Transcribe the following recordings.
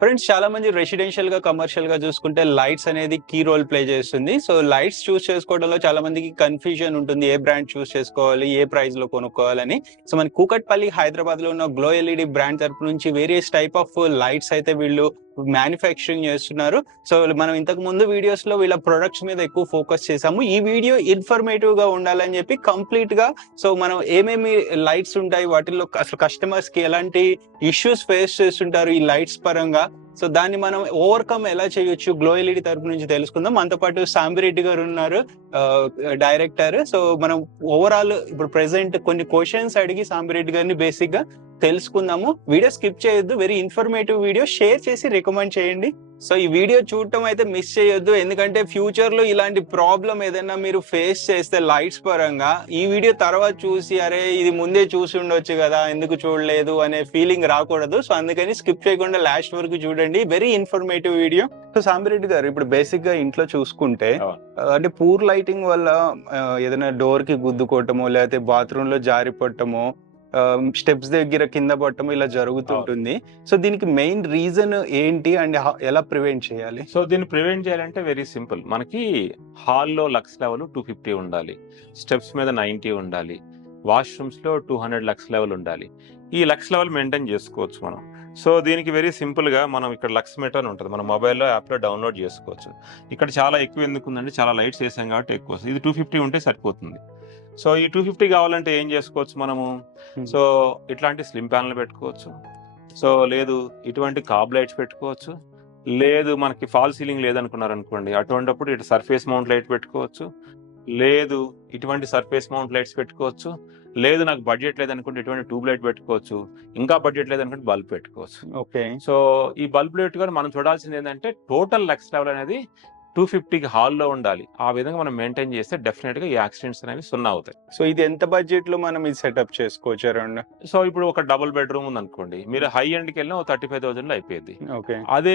Friends చాలా మంది residential గా కమర్షియల్ గా చూసుకుంటే లైట్స్ అనేది కీ రోల్ ప్లే చేస్తుంది. సో లైట్స్ చూస్ చేసుకోవడంలో చాలా మందికి కన్ఫ్యూజన్ ఉంటుంది. ఏ బ్రాండ్ చూస్ చేసుకోవాలి, ఏ ప్రైస్ లో కొనుక్కోవాలని. సో మన కూకట్పల్లి హైదరాబాద్ లో ఉన్న గ్లో ఎల్ఈడి బ్రాండ్ తరపు నుంచి వేరియస్ టైప్ ఆఫ్ లైట్స్ అయితే వీళ్ళు మ్యానుఫ్యాక్చరింగ్ చేస్తున్నారు. సో మనం ఇంతకు ముందు వీడియోస్ లో వీళ్ళ ప్రొడక్ట్స్ మీద ఎక్కువ ఫోకస్ చేసాము. ఈ వీడియో ఇన్ఫర్మేటివ్ గా ఉండాలని చెప్పి కంప్లీట్ గా సో మనం ఏమేమి లైట్స్ ఉంటాయి, వాటిల్లో అసలు కస్టమర్స్ కి ఎలాంటి ఇష్యూస్ ఫేస్ చేస్తుంటారు ఈ లైట్స్ పరంగా, సో దాన్ని మనం ఓవర్కమ్ ఎలా చేయొచ్చు గ్లో ఎల్ఈడి తరపు నుంచి తెలుసుకుందాం. మనతో పాటు సాంబిరెడ్డి గారు ఉన్నారు, డైరెక్టర్. సో మనం ఓవరాల్ ఇప్పుడు ప్రెసెంట్ కొన్ని క్వశ్చన్స్ అడిగి సాంబిరెడ్డి గారిని బేసిక్ గా తెలుసుకుందాము. వీడియో స్కిప్ చేయొద్దు, వెరీ ఇన్ఫర్మేటివ్ వీడియో, షేర్ చేసి రికమెండ్ చేయండి. సో ఈ వీడియో చూడటం అయితే మిస్ చేయొద్దు, ఎందుకంటే ఫ్యూచర్ లో ఇలాంటి ప్రాబ్లం ఏదైనా మీరు ఫేస్ చేస్తే లైట్స్ పరంగా ఈ వీడియో తర్వాత చూసి అరే ఇది ముందే చూసి ఉండొచ్చు కదా, ఎందుకు చూడలేదు అనే ఫీలింగ్ రాకూడదు. సో అందుకని స్కిప్ చేయకుండా లాస్ట్ వరకు చూడండి, very informative video. So Sambireddy గారు, ఇప్పుడు బేసిక్ గా ఇంట్లో చూసుకుంటే అంటే పూర్ లైటింగ్ వల్ల ఏదైనా డోర్ కి గుద్దుకోవటమో, లేకపోతే బాత్రూమ్ లో జారి పట్టమో, స్టెప్స్ దగ్గర కింద పట్టడం ఇలా జరుగుతుంటుంది. సో దీనికి మెయిన్ రీజన్ ఏంటి అండ్ ఎలా ప్రివెంట్ చేయాలి? సో దీన్ని ప్రివెంట్ చేయాలంటే వెరీ సింపుల్. మనకి హాల్లో లక్స్ లెవెల్ 250 ఉండాలి, స్టెప్స్ మీద 90 ఉండాలి, వాష్రూమ్స్ లో 200 లక్స్ లెవెల్ ఉండాలి. ఈ లక్స్ లెవెల్ మెయింటైన్ చేసుకోవచ్చు మనం. సో దీనికి వెరీ సింపుల్ గా మనం ఇక్కడ లక్స్ మీటర్ అని ఉంటుంది, మన మొబైల్లో యాప్ లో డౌన్లోడ్ చేసుకోవచ్చు. ఇక్కడ చాలా ఎక్కువ ఎందుకు ఉందంటే చాలా లైట్స్ వేసాం కాబట్టి ఎక్కువ వస్తుంది. ఇది 250 ఉంటే సరిపోతుంది. సో ఈ 250 కావాలంటే ఏం చేసుకోవచ్చు మనము? సో ఇట్లాంటి స్లిమ్ ప్యానల్ పెట్టుకోవచ్చు, సో లేదు ఇటువంటి కాబ్ లైట్స్ పెట్టుకోవచ్చు, లేదు మనకి ఫాల్ సీలింగ్ లేదనుకున్నారు అనుకోండి, అటువంటిప్పుడు ఇటు సర్ఫేస్ మౌంట్ లైట్ పెట్టుకోవచ్చు, లేదు ఇటువంటి సర్ఫేస్ మౌంట్ లైట్స్ పెట్టుకోవచ్చు, లేదు నాకు బడ్జెట్ లేదనుకుంటే ఇటువంటి ట్యూబ్ లైట్ పెట్టుకోవచ్చు, ఇంకా బడ్జెట్ లేదనుకుంటే బల్బ్ పెట్టుకోవచ్చు. ఓకే. సో ఈ బల్బ్ లైట్ కూడా మనం చూడాల్సింది ఏంటంటే టోటల్ లక్స్ లెవెల్ అనేది 250కి హాల్లో ఉండాలి. ఆ విధంగా మనం మెయింటైన్ చేస్తే డెఫినెట్ గా ఈ యాక్సిడెంట్స్ అనేవి 0 అవుతాయి. సో ఇది ఎంత బడ్జెట్ లో మనం ఇది సెటప్ చేసుకోవచ్చు అరౌండ్? సో ఇప్పుడు ఒక డబుల్ బెడ్రూమ్ ఉంది అనుకోండి, మీరు హై ఎండ్ కి వెళ్ళినా 35,000 లో అయిపోయింది. ఓకే. అదే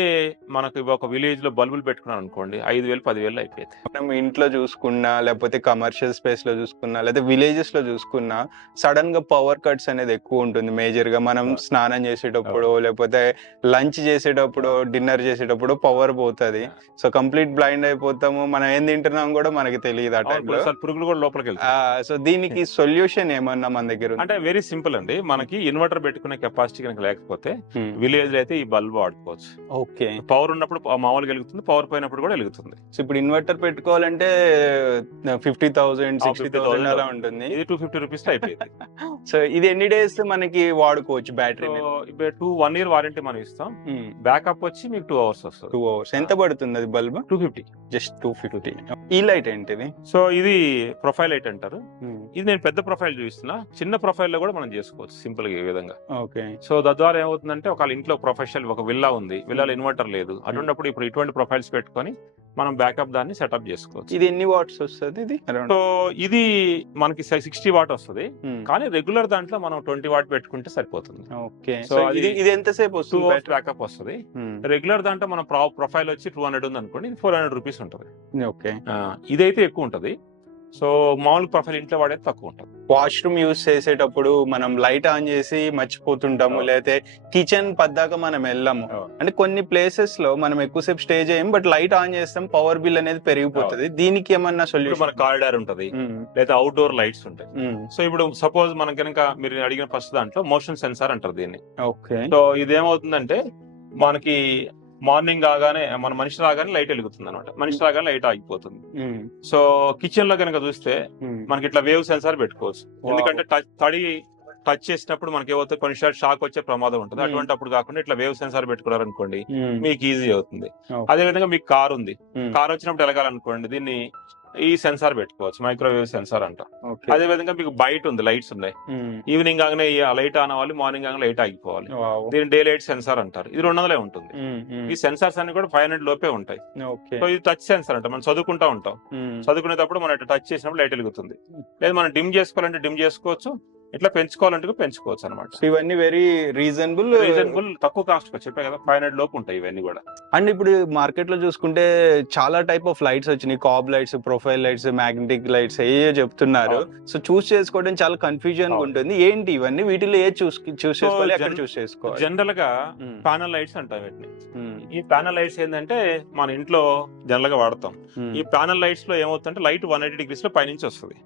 మనకి ఒక విలేజ్ లో బల్బులు పెట్టుకున్నాం అనుకోండి 5,000 10,000 అయిపోయింది. మనం ఇంట్లో చూసుకున్నా, లేకపోతే కమర్షియల్ స్పేస్ లో చూసుకున్నా, లేదా విలేజెస్ లో చూసుకున్నా సడన్ గా పవర్ కట్స్ అనేది ఎక్కువ ఉంటుంది. మేజర్ గా మనం స్నానం చేసేటప్పుడు, లేకపోతే లంచ్ చేసేటప్పుడు, డిన్నర్ చేసేటప్పుడు పవర్ పోతుంది. సో కంప్లీట్ బ్లైండ్ అయిపోతాము, మనం ఏం తింటున్నాం కూడా మనకి తెలియదు ఆ టైంలో. పురుగులు కూడా లోపలికి వెళ్తాయి. సో దీనికి సొల్యూషన్ ఏమన్నా మన దగ్గర అంటే వెరీ సింపుల్ అండి. మనకి ఇన్వర్టర్ పెట్టుకునే కెపాసిటీ కనుక లేకపోతే విలేజ్ లో అయితే ఈ బల్బ్ వాడుకోవచ్చు. ఓకే. పవర్ ఉన్నప్పుడు మామూలుగా వెలుగుతుంది, పవర్ పోయినప్పుడు కూడా వెలుగుతుంది. సో ఇప్పుడు ఇన్వర్టర్ పెట్టుకోవాలంటే 50,000 60,000 అలా ఉంటుంది. ఇది 250 రూపీస్ అయిపోయింది. సో ఇది ఎన్ని డేస్ మనకి వాడుకోవచ్చు బ్యాటరీ? 1 year వారంటీ మనం ఇస్తాం. బ్యాకప్ వచ్చి మీకు 2 hours వస్తుంది. 2 hours. ఎంత పడుతుంది అది బల్బ్? 250. జస్ట్ 250. ఈ లైట్ ఏంటిది? సో ఇది ప్రొఫైల్ లైట్ అంటారు. ఇది నేను పెద్ద ప్రొఫైల్ చూపిస్తున్నా, చిన్న ప్రొఫైల్ లో కూడా మనం చేసుకోవచ్చు సింపుల్ గా ఈ విధంగా. ఓకే. సో తద్వారా ఏమవుతుందంటే ఒక ఇంట్లో ప్రొఫెషనల్ ఒక విల్లా ఉంది, విల్లాలో ఇన్వర్టర్ లేదు, అటువంటిప్పుడు ఇప్పుడు ఇటువంటి ప్రొఫైల్స్ పెట్టుకొని మనం బ్యాకప్ దాన్ని సెటప్ చేసుకోవచ్చు. ఇది ఎన్ని వాట్స్ వస్తుంది ఇది? సో ఇది మనకి 60 వాట్ వస్తుంది, కానీ రెగ్యులర్ దాంట్లో మనం 20 వాట్ పెట్టుకుంటే సరిపోతుంది. ఓకే. సో ఇది ఎంతసేపు వస్తుంది? 2 hours బ్యాకప్ వస్తుంది. రెగ్యులర్ దాంట్లో మన ప్రొఫైల్ వచ్చి 200 ఉంది అనుకోండి, 400 రూపీస్ ఉంటుంది. ఓకే. ఇదైతే ఎక్కువ ఉంటది. సో మామూలు ప్రొఫైల్ ఇంట్లో వాడేది తక్కువ ఉంటుంది. వాష్రూమ్ యూజ్ చేసేటప్పుడు మనం లైట్ ఆన్ చేసి మర్చిపోతుంటాము, లేకపోతే కిచెన్ పద్దాక మనం వెళ్ళాము. అంటే కొన్ని ప్లేసెస్ లో మనం ఎక్కువసేపు స్టే చేయం, బట్ లైట్ ఆన్ చేస్తాం, పవర్ బిల్ అనేది పెరిగిపోతుంది. దీనికి ఏమన్నా సొల్యూషన్? మన కారిడార్ ఉంటది, లేదా అవుట్డోర్ లైట్స్ ఉంటాయి. సో ఇప్పుడు సపోజ్ మనం కనుక మీరు అడిగిన ఫస్ట్ దాంట్లో మోషన్ సెన్సార్ అంటారు దీన్ని. ఓకే. సో ఇదేమవుతుందంటే మనకి మార్నింగ్ రాగానే మన మనిషి రాగానే లైట్ వెలుగుతుంది అనమాట, మనిషి రాగానే లైట్ ఆగిపోతుంది. సో కిచెన్ లో కనుక చూస్తే మనకి ఇట్లా వేవ్ సెన్సార్ పెట్టుకోవచ్చు. ఎందుకంటే టచ్ చేసినప్పుడు మనకి ఏవైతే కొన్నిసార్లు షాక్ వచ్చే ప్రమాదం ఉంటుంది, అటువంటి అప్పుడు కాకుండా ఇట్లా వేవ్ సెన్సార్ పెట్టుకున్నారు అనుకోండి మీకు ఈజీ అవుతుంది. అదే విధంగా మీకు కార్ ఉంది, కార్ వచ్చినప్పుడు వెలగాలనుకోండి దీన్ని ఈ సెన్సార్ పెట్టుకోవచ్చు, మైక్రోవేవ్ సెన్సార్ అంట. అదే విధంగా మీకు బయట ఉంది, లైట్స్ ఉన్నాయి, ఈవినింగ్ కాగానే లైట్ ఆన్ అవ్వాలి, మార్నింగ్ కాగానే లైట్ ఆగిపోవాలి, దీని డే లైట్ సెన్సార్ అంటారు. ఇది 200 ఉంటుంది. ఈ సెన్సార్స్ అన్ని కూడా 500 లోపే ఉంటాయి. సో ఇది టచ్ సెన్సార్ అంట. మనం చదువుకుంటా ఉంటాం, చదువుకునేటప్పుడు మనం టచ్ చేసినప్పుడు లైట్ వెలుగుతుంది. లేదు మనం డిమ్ చేసుకోవాలంటే డిమ్ చేసుకోవచ్చు, ఇట్లా పెంచుకోవాలంటే పెంచుకోవచ్చు అనమాట. సో ఇవన్నీ వెరీ రీజనబుల్. తక్కువ కాస్ట్ చెప్పే కదా, 500 లోపు ఉంటాయి ఇవన్నీ కూడా. అండ్ ఇప్పుడు మార్కెట్ లో చూసుకుంటే చాలా టైప్ ఆఫ్ లైట్స్ వచ్చినాయి, cob lights, profile lights, magnetic lights ఏ చెప్తున్నారు. సో చూస్ చేసుకోవడం చాలా కన్ఫ్యూజన్ ఉంటుంది. ఏంటి ఇవన్నీ, వీటిలో ఏ చూస్ చేసుకోవాలి, ఎక్కడ చూస్ చేసుకోవాలి? జనరల్ గా ప్యానల్ లైట్స్ అంటాం వీటిని. ఈ ప్యానల్ లైట్స్ ఏంటంటే మన ఇంట్లో జనరల్ గా వాడతాం. ఈ ప్యానల్ లైట్స్ లో ఏమవుతుందంటే లైట్ 180 degrees లో పైనుంచి వస్తుంది.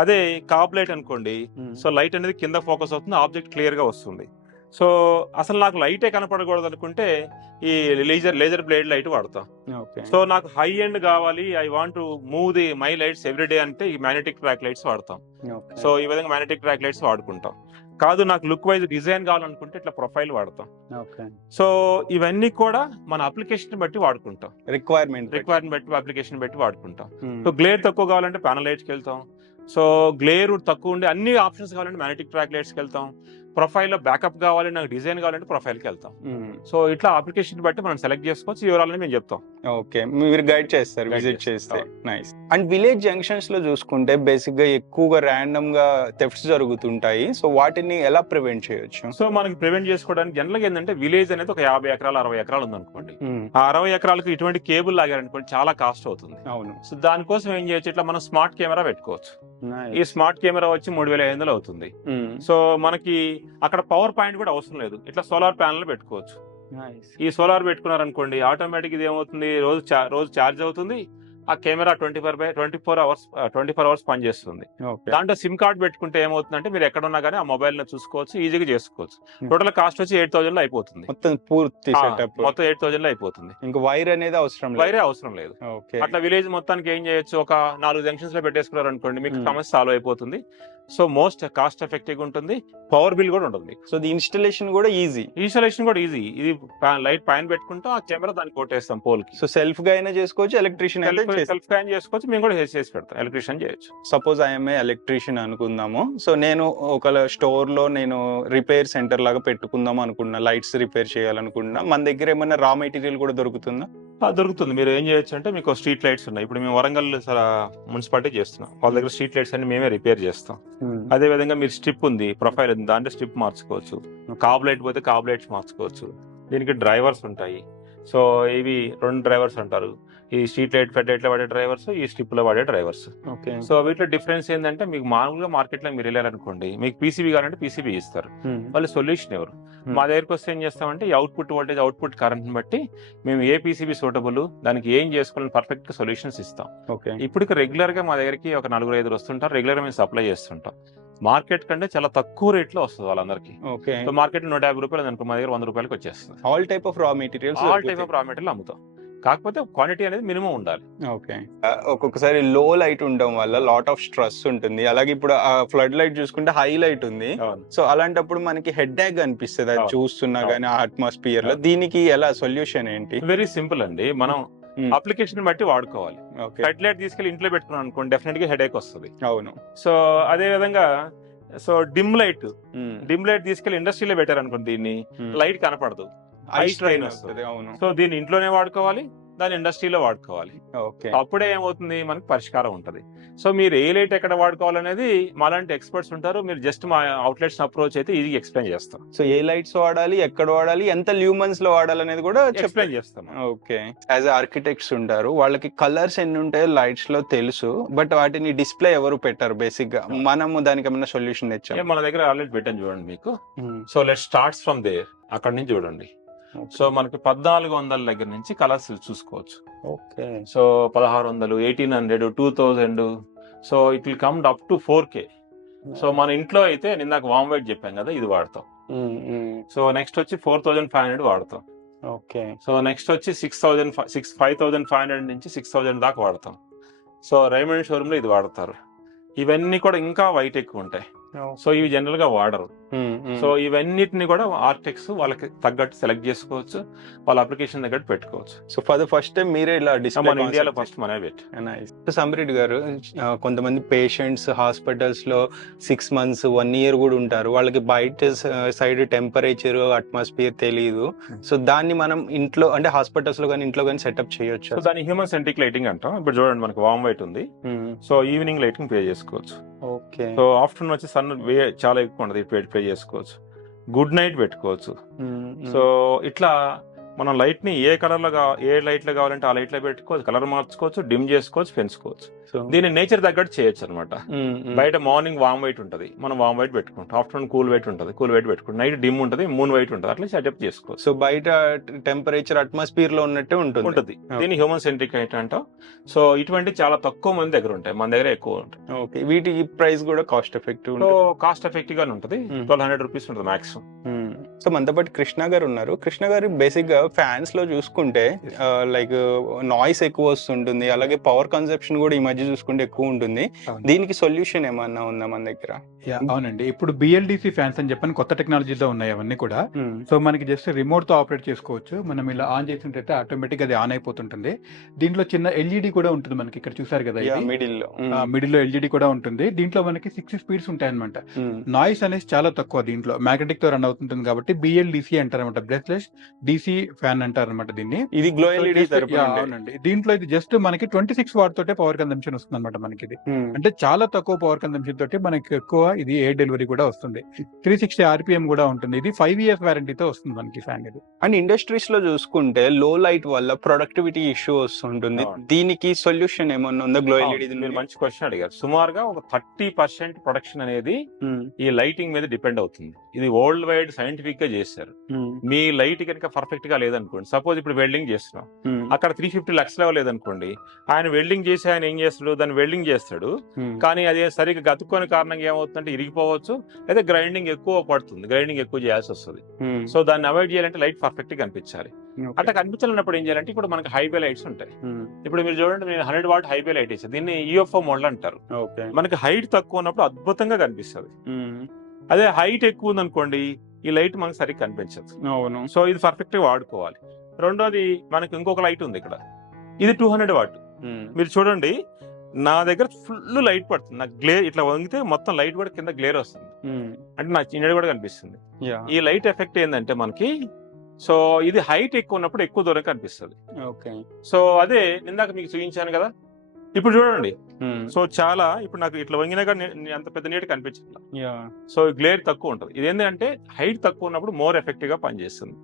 అదే కాబ్ లైట్ అనుకోండి, సో లైట్ అనేది కింద ఫోకస్ అవుతుంది, ఆబ్జెక్ట్ క్లియర్ గా వస్తుంది. సో అసలు నాకు లైటే కనపడకూడదు అనుకుంటే ఈ లేజర్ బ్లేడ్ లైట్ వాడతాం. సో నాకు హై ఎండ్ కావాలి, I want to move the my lights everyday అంటే ఈ మ్యాగ్నెటిక్ ట్రాక్ లైట్స్ వాడతాం. సో ఈ విధంగా మ్యాగ్నెటిక్ ట్రాక్ లైట్స్ వాడుకుంటాం. కాదు నాకు లుక్ వైజ్ డిజైన్ కావాలనుకుంటే ఇట్లా ప్రొఫైల్ వాడతాం. సో ఇవన్నీ కూడా మన అప్లికేషన్ బట్టి వాడుకుంటాం, రిక్వైర్మెంట్ బట్టి అప్లికేషన్ బట్టి వాడుకుంటాం. సో గ్లేర్ తక్కువ కావాలంటే ప్యానల్ లైట్స్కి వెళ్తాం. సో గ్లేర్ తక్కువ ఉండే అన్ని ఆప్షన్స్ కావాలంటే మ్యాగ్నెటిక్ ట్రాక్ లైట్స్కి వెళ్తాం. ప్రొఫైల్ లో బ్యాకప్ కావాలి, నాకు డిజైన్ కావాలంటే ప్రొఫైల్ కి వెళ్తాం. సో ఇట్లా అప్లికేషన్ బట్టి మనం సెలెక్ట్ చేసుకోవచ్చు, వివరాలని మేము చెప్తాం. ఓకే, మీరు గైడ్ చేస్తారు విజిట్ చేస్తే. నైస్. అండ్ విలేజ్ జంక్షన్స్ లో చూసుకుంటే బేసిక్ గా ఎక్కువగా ర్యాండమ్ గా థెఫ్ట్స్ జరుగుతుంటాయి. సో వాటిని ఎలా ప్రివెంట్ చేయొచ్చు? సో మనకి ప్రివెంట్ చేసుకోవడానికి జనరల్ గా ఏంటంటే విలేజ్ అనేది ఒక 50 ఎకరాలు 60 ఎకరాలు ఉందనుకోండి, ఆ 60 ఎకరాలకు ఇటువంటి కేబుల్ లాగారనుకోండి చాలా కాస్ట్ అవుతుంది. అవును. సో దానికోసం ఏం చేయొచ్చు, ఇట్లా మనం స్మార్ట్ కెమెరా పెట్టుకోవచ్చు. ఈ స్మార్ట్ కెమెరా వచ్చి 3500 అవుతుంది. సో మనకి అక్కడ పవర్ పాయింట్ కూడా అవసరం లేదు, ఇట్లా సోలార్ ప్యానల్ పెట్టుకోవచ్చు. ఈ సోలార్ పెట్టుకున్నారనుకోండి ఆటోమేటిక్ ఇది ఏమవుతుంది, రోజు ఛార్జ్ అవుతుంది. ఆ కెమెరా 24 అవర్స్ పనిచేస్తుంది. దాంట్లో సిమ్ కార్డ్ పెట్టుకుంటే ఏమవుతుందంటే మీరు ఎక్కడ ఉన్నా కానీ ఆ మొబైల్ లో చూసుకోవచ్చు, ఈజీగా చేసుకోవచ్చు. టోటల్ కాస్ట్ వచ్చి 8000 లో అయిపోతుంది. మొత్తం పూర్తి సెటప్ మొత్తం 8000 లో అయిపోతుంది. ఇంకా వైర్ అనేది అవసరం లేదు. అట్లా విలేజ్ మొత్తానికి ఏం చేయొచ్చు, ఒక 4 జంక్షన్స్ లో పెట్టేసుకున్నారు అనుకోండి, మీకు సమస్య సాల్వ్ అయిపోతుంది. సో మోస్ట్ కాస్ట్ ఎఫెక్టివ్ ఉంటుంది, పవర్ బిల్ కూడా ఉంటుంది. సో ది ఇన్స్టాలేషన్ కూడా ఈజీ. ఇది లైట్ పైన పెట్టుకుంటాం, ఆ కెమెరా దాన్ని కొట్టేస్తాం పోల్ కి. సో సెల్ఫ్ గా అయినా చేసుకోవచ్చు, ఎలక్ట్రీషియన్ సెల్ఫ్ గా చేసుకోవచ్చు, మేము కూడా చేసి పెడతాం, ఎలక్ట్రీషియన్ చేయొచ్చు. సపోజ్ ఐఎమ్ ఎలక్ట్రీషియన్ అనుకుందాము. సో నేను ఒక స్టోర్ లో నేను రిపేర్ సెంటర్ లాగా పెట్టుకుందాం అనుకున్నా, లైట్స్ రిపేర్ చేయాలనుకున్నా, మన దగ్గర ఏమైనా రా మెటీరియల్ కూడా దొరుకుతుందా? దొరుకుతుంది. మీరు ఏం చేయొచ్చు అంటే మీకు స్ట్రీట్ లైట్స్ ఉన్నాయి. ఇప్పుడు మేము వరంగల్ మున్సిపాలిటీ చేస్తున్నాం, వాళ్ళ దగ్గర స్ట్రీట్ లైట్స్ అన్ని మేమే రిపేర్ చేస్తాం. అదే విధంగా మీరు స్ట్రిప్ ఉంది, ప్రొఫైల్ ఉంది, దాంట్లో స్ట్రిప్ మార్చుకోవచ్చు. కాబ్ లైట్ పోతే కాబ్ లైట్స్ మార్చుకోవచ్చు. దీనికి డ్రైవర్స్ ఉంటాయి. సో ఇవి 2 డ్రైవర్స్ అంటారు, ఈ స్ట్రీట్ లైట్ ఫెడ్ లైట్ లో వాడే డ్రైవర్స్, ఈ స్ట్రిప్ లో వాడే డ్రైవర్స్. సో వీటిలో డిఫరెన్స్ ఏంటంటే మీకు మామూలుగా మార్కెట్ లో మీరు వెళ్ళారనుకోండి, మీకు పీసీబీ కావాలంటే పీసీబీ ఇస్తారు, వాళ్ళు సొల్యూషన్ ఎవరు. మా దగ్గరకు వస్తే ఏం చేస్తామంటే అవుట్పుట్ వోల్టేజ్, అవుట్పుట్ కరెంట్ బట్టి మేము ఏ పీసీబీ సూటబుల్, దానికి ఏం చేసుకోవాలని పర్ఫెక్ట్ గా సొల్యూషన్స్ ఇస్తాం. ఇప్పుడు రెగ్యులర్ గా మా దగ్గరికి ఒక 4-5 వస్తుంటారు, రెగ్యులర్ గా మేము సప్లై చేస్తుంటాం. మార్కెట్ కంటే చాలా తక్కువ రేట్ లో వస్తుంది వాళ్ళందరికీ. సో మార్కెట్ 150 రూపాయలు అనుకో, మా దగ్గర 100 రూపాయలకి వచ్చేస్తుంది. All type of raw material అమ్ముతాం, కాకపోతే క్వాంటిటీ అనేది మినిమం ఉండాలి. ఓకే. ఒక్కొక్కసారి లో లైట్ ఉండడం వల్ల లాట్ ఆఫ్ స్ట్రెస్ ఉంటుంది. అలాగే ఇప్పుడు ఫ్లడ్ లైట్ చూసుకుంటే హై లైట్ ఉంది. సో అలాంటప్పుడు మనకి హెడ్ ఏక్ అనిపిస్తుంది అది చూస్తున్నా గానీ అట్మాస్ఫియర్ లో. దీనికి ఎలా సొల్యూషన్ ఏంటి? వెరీ సింపుల్ అండి, మనం అప్లికేషన్ బట్టి వాడుకోవాలి. హెడ్ లైట్ తీసుకెళ్లి ఇంట్లో పెట్టుకున్నాం అనుకోండి, డెఫినెట్ గా హెడ్ ఏక్ వస్తుంది. అవును. సో అదే విధంగా డిమ్ లైట్ తీసుకెళ్లి ఇండస్ట్రీలో పెట్టారు అనుకోండి, దీన్ని లైట్ కనపడదు, ఐ స్ట్రెయిన్ వస్తుంది. సో దీన్ని ఇంట్లోనే వాడుకోవాలి, దాన్ని ఇండస్ట్రీలో వాడుకోవాలి. అప్పుడే ఏమవుతుంది, మనకి పరిష్కారం ఉంటది. సో మీరు ఏ లైట్ ఎక్కడ వాడుకోవాలనేది మాలాంటి ఎక్స్పర్ట్స్ ఉంటారు, మీరు జస్ట్ మా అవుట్లెట్స్ అప్రోచ్ అయితే ఈజీగా ఎక్స్ప్లెయిన్ చేస్తాం. సో ఏ లైట్స్ వాడాలి, ఎక్కడ వాడాలి, ఎంత ల్యూమన్స్ లో వాడాలి అనేది కూడా ఎక్స్ప్లెయిన్ చేస్తాం. ఓకే. యాజ్ ఆర్కిటెక్ట్స్ ఉంటారు, వాళ్ళకి కలర్స్ ఎన్ని ఉంటాయో లైట్స్ లో తెలుసు, బట్ వాటిని డిస్ప్లే ఎవరు పెట్టారు బేసిక్ గా. మనము దానికి ఏమైనా సొల్యూషన్ తెచ్చాం. మన దగ్గర ఆల్రెడీ పెట్టాను చూడండి మీకు. So let's starts from there, అక్కడ నుంచి చూడండి. సో మనకి 1400 దగ్గర నుంచి కలర్స్ చూసుకోవచ్చు. Okay. So 1100, 1800, 2000. So it will come up to 4K. So మన ఇంట్లో అయితే నిన్నకు వామ్ వైట్ చెప్పాం కదా, ఇది వాడతాం. సో నెక్స్ట్ వచ్చి 4500 వాడతాం. ఓకే. సో నెక్స్ట్ వచ్చి 5500 నుంచి 6000 దాకా వాడతాం. సో రైమండ్ షోరూమ్ లో ఇది వాడతారు. ఇవన్నీ కూడా ఇంకా వైట్ ఎక్కువ ఉంటాయి. సో ఇవి జనరల్ గా వాడరు. సో ఇవన్నిటిని కూడా ఆర్కిటెక్ట్స్ వాళ్ళకి తగ్గట్టు సెలెక్ట్ చేసుకోవచ్చు, వాళ్ళ అప్లికేషన్ తగ్గట్టు పెట్టుకోవచ్చు. So for the first time మీరే ఇలా డిస్ప్లే ఇండియాలో ఫస్ట్ మనమే పెట్టి. సంబరెడ్డి గారు, కొంతమంది పేషెంట్స్ హాస్పిటల్స్ లో 6 months 1 year కూడా ఉంటారు. వాళ్ళకి బయట సైడ్ టెంపరేచర్, అట్మాస్ఫియర్ తెలియదు. సో దాన్ని మనం ఇంట్లో అంటే హాస్పిటల్స్ లో కానీ ఇంట్లో కానీ సెటప్ చేయొచ్చు. సో దాన్ని హ్యూమన్ సెంట్రిక్ లైటింగ్ అంటాం. ఇప్పుడు చూడండి మనకి వామ్ వైట్ ఉంది. సో ఈవినింగ్ లైటింగ్ పే చేసుకోవచ్చు. ఓకే. ఓకే. సో ఆఫ్టర్నూన్ వచ్చి సన్ చాలా ఎక్కువ ఉంటుంది, ప్లే చేసుకోవచ్చు. గుడ్ నైట్ పెట్టుకోవచ్చు. సో ఇట్లా మనం లైట్ ని ఏ కలర్ లో ఏ లైట్ లో కావాలంటే ఆ లైట్ లో పెట్టుకోవచ్చు, కలర్ మార్చుకోవచ్చు, డిమ్ చేసుకోవచ్చు, పెంచుకోవచ్చు. దీన్ని నేచర్ తగ్గట్టు చేయొచ్చు అనమాట. బయట మార్నింగ్ వామ్ వైట్ ఉంటుంది, మనం వామ్ వైట్ పెట్టుకుంటాం. ఆఫ్టర్నూన్ కూల్ వైట్ ఉంటుంది, కూల్ వైట్ పెట్టుకుంటాం. నైట్ డిమ్ ఉంటుంది, మూన్ వైట్ ఉంటుంది. అట్లా సెటప్ చేసుకోవచ్చు. సో బయట టెంపరేచర్ అట్మాస్ఫియర్ లో ఉన్నట్టే ఉంటుంది. దీన్ని హ్యూమన్ సెంట్రిక్ లైట్ అంటాం. సో ఇటువంటి చాలా తక్కువ మంది దగ్గర ఉంటాయి, మన దగ్గర ఎక్కువ ఉంటాయి. ఓకే. వీటి ప్రైస్ కూడా cost effective. So cost effective గానే ఉంటుంది, 1200 రూపీస్ ఉంటుంది మాక్సిమం. సో మనతో పాటు కృష్ణ గారు ఉన్నారు. కృష్ణ గారు బేసిక్ గా ఫ్యాన్స్ లో చూసుకుంటే లైక్ నాయిస్ ఎక్కువ వస్తుంటుంది, అలాగే పవర్ కన్సెప్షన్ కూడా ఈ మధ్య చూసుకుంటే ఎక్కువ ఉంటుంది. దీనికి సొల్యూషన్ ఏమన్నా ఉందా మన దగ్గర? అవునండి, ఇప్పుడు బిఎల్డిసి ఫ్యాన్స్ అని చెప్పని కొత్త టెక్నాలజీతో ఉన్నాయి అవన్నీ కూడా. సో మనకి జస్ట్ రిమోట్ తో ఆపరేట్ చేసుకోవచ్చు. మనం ఇలా ఆన్ చేసినట్టయితే ఆటోమేటిక్ అది ఆన్ అయిపోతుంటుంది. దీంట్లో చిన్న ఎల్ఈడి కూడా ఉంటుంది, మనకి ఇక్కడ చూసారు కదా, మిడిల్ లో ఎల్ఈడి కూడా ఉంటుంది. దీంట్లో మనకి 6 స్పీడ్స్ ఉంటాయి అనమాట. నాయిస్ అనేది చాలా తక్కువ, దీంట్లో మ్యాగ్నెటిక్ తో రన్ అవుతుంటుంది కాబట్టి బిఎల్డిసి అంటారు అనమాట, బ్రెత్లెస్ డిసి ఫ్యాన్ అంటారు అనమాట దీన్ని. ఇది గ్లో ఎల్ఈడి. అవునండి, దీంట్లో ఇది జస్ట్ మనకి 26 వాట్ తోటే పవర్ కన్సంప్షన్ వస్తుంది అనమాట మనకి. ఇది అంటే చాలా తక్కువ పవర్ కన్సంప్షన్ తోటి మనకి ఎక్కువ ఇది ఎయిర్ డెలివరీ కూడా వస్తుంది. 360 RPM కూడా ఉంటుంది. ఇది 5 years వారంటీతో వస్తుంది మనకి ఫ్యాన్ ఇది. అండ్ ఇండస్ట్రీస్ లో చూసుకుంటే లో లైట్ వల్ల ప్రొడక్టివిటీ ఇష్యూ వస్తుంటుంది. దీనికి సొల్యూషన్ ఏమన్నా ఉందా గ్లో ఎల్ఈడి? మీరు మంచి క్వశ్చన్ అడిగారు. సుమారుగా ఒక 30% ప్రొడక్షన్ అనేది ఈ లైటింగ్ మీద డిపెండ్ అవుతుంది. ఇది వరల్డ్ వైడ్ సైంటిఫిక్ గా చేశారు. మీ లైట్ కనుక పర్ఫెక్ట్ గా లేదనుకోండి, సపోజ్ ఇప్పుడు వెల్డింగ్ చేస్తున్నాం, అక్కడ 350 లక్ష లెవెల్ లేదనుకోండి, ఆయన వెల్డింగ్ చేసి ఆయన ఏం చేస్తాడు, దాన్ని వెల్డింగ్ చేస్తాడు. కానీ అది సరిగ్గా గతుక్కోని కారణంగా ఏమవుతుందంటే ఇరిగిపోవచ్చు, లేదా గ్రైండింగ్ ఎక్కువ పడుతుంది, గ్రైండింగ్ ఎక్కువ చేయాల్సి వస్తుంది. సో దాన్ని అవాయిడ్ చేయాలంటే లైట్ పర్ఫెక్ట్ గా కనిపించాలి. అట్లా కనిపించాలన్నప్పుడు ఏం చేయాలంటే ఇప్పుడు మనకి హైవే లైట్స్ ఉంటాయి. ఇప్పుడు మీరు చూడండి, నేను 100 వాట్ హైవే లైట్ వేసాను, దీన్ని యూఎఫ్ఓ మోడల్ అంటారు. మనకి హైట్ తక్కువ ఉన్నప్పుడు అద్భుతంగా కనిపిస్తుంది. అదే హైట్ ఎక్కువ ఉందనుకోండి, ఈ లైట్ మనకి సరిగ్గా కనిపించదు. సో ఇది పర్ఫెక్ట్ గా వాడుకోవాలి. రెండోది మనకి ఇంకొక లైట్ ఉంది ఇక్కడ, ఇది 200 వాట్. మీరు చూడండి, నా దగ్గర ఫుల్ లైట్ పడుతుంది, నాకు గ్లేర్ ఇట్లా వంగితే మొత్తం లైట్ కూడా కింద గ్లేర్ వస్తుంది, అంటే నాకు చిన్నది కూడా కనిపిస్తుంది. ఈ లైట్ ఎఫెక్ట్ ఏంటంటే మనకి, సో ఇది హైట్ ఎక్కువ ఉన్నప్పుడు ఎక్కువ దూరం కనిపిస్తుంది. సో అదే ఇందాక మీకు చూపించాను కదా, ఇప్పుడు చూడండి. సో చాలా ఇప్పుడు నాకు ఇట్లా వంగినా కానీ అంత పెద్ద నీట్ కనిపించట్లా. సో గ్లేర్ తక్కువ ఉంటుంది. ఇదేంటంటే హైట్ తక్కువ ఉన్నప్పుడు మోర్ ఎఫెక్టివ్ గా పనిచేస్తుంది.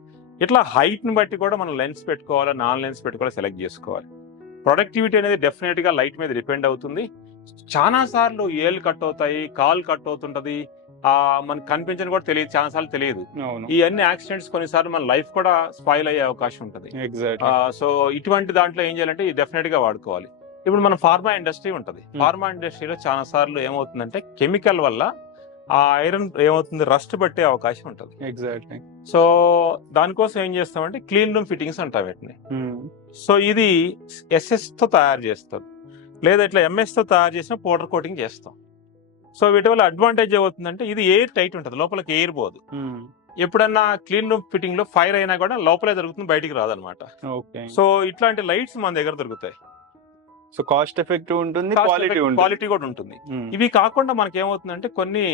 ఇట్లా హైట్ ని బట్టి కూడా మనం లెన్స్ పెట్టుకోవాలా, నాన్ లెన్స్ పెట్టుకోవాలా సెలెక్ట్ చేసుకోవాలి. ప్రొడక్టివిటీ అనేది డెఫినెట్ గా లైట్ మీద డిపెండ్ అవుతుంది. చాలా సార్లు ఏళ్ళు కట్ అవుతాయి, కాల్ కట్ అవుతుంటది, మనకు కనిపించని కూడా తెలియదు, చాలా సార్లు తెలియదు. ఈ అన్ని యాక్సిడెంట్స్ కొన్నిసార్లు మన లైఫ్ కూడా స్పాయిల్ అయ్యే అవకాశం ఉంటుంది. సో ఇటువంటి దాంట్లో ఏం చేయాలంటే డెఫినెట్ గా వాడుకోవాలి. ఇప్పుడు మన ఫార్మా ఇండస్ట్రీ ఉంటుంది. ఫార్మా ఇండస్ట్రీలో చాలా సార్లు ఏమవుతుందంటే కెమికల్ వల్ల ఆ ఐరన్ ఏమవుతుంది, రస్ట్ పట్టే అవకాశం ఉంటుంది. సో దానికోసం ఏం చేస్తామంటే క్లీన్ రూమ్ ఫిట్టింగ్స్ అంటాం వీటిని. సో ఇది SS తో తయారు చేస్తాం, లేదా ఇట్లా MS తో తయారు చేసిన పౌడర్ కోటింగ్ చేస్తాం. సో వీటి వల్ల అడ్వాంటేజ్ ఏమవుతుందంటే ఇది ఎయిర్ టైట్ ఉంటుంది, లోపలికి ఎయిర్ పోదు. ఎప్పుడన్నా క్లీన్ రూమ్ ఫిట్టింగ్ లో ఫైర్ అయినా కూడా లోపలే దొరుకుతుంది, బయటికి రాదనమాట. సో ఇట్లాంటి లైట్స్ మన దగ్గర దొరుకుతాయి. సో కాస్ట్ ఎఫెక్టివ్ ఉంటుంది, క్వాలిటీ కూడా ఉంటుంది. ఇవి కాకుండా మనకి ఏమవుతుందంటే కొన్ని